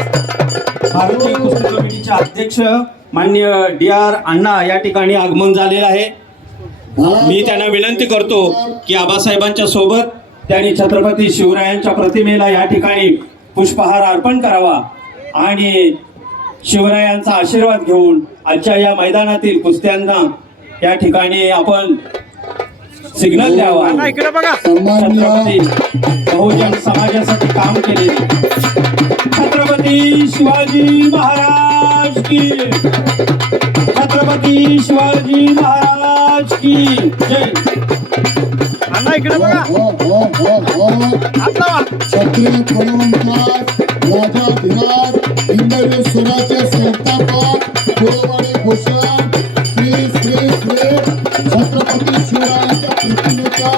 भारतीय कुस्ती कमिटीचे अध्यक्ष मान्य डी आर अण्णा या ठिकाणी आगमन झालेलं आहे. मी त्यांना विनंती करतो की आबासाहेबांच्या सोबत त्यांनी छत्रपती शिवरायांच्या प्रतिमेला या ठिकाणी पुष्पहार अर्पण करावा आणि शिवरायांचा आशीर्वाद घेऊन आजच्या या मैदानातील कुस्त्यांना या ठिकाणी आपण सिग्नल द्यावा. छत्रपती बहुजन समाजासाठी काम केले छत्रपती शिवाजी महाराज की. छत्रपती शिवाजी महाराज महाराज की? जय अण्णा इकडे बघा. आपला क्षत्रिय कुलवंतराज राजा धिराज इंद्रदेव संस्थापक कुळवाडी भूषण श्री श्री श्री छत्रपती शिवरायांच्या प्रतिमेचा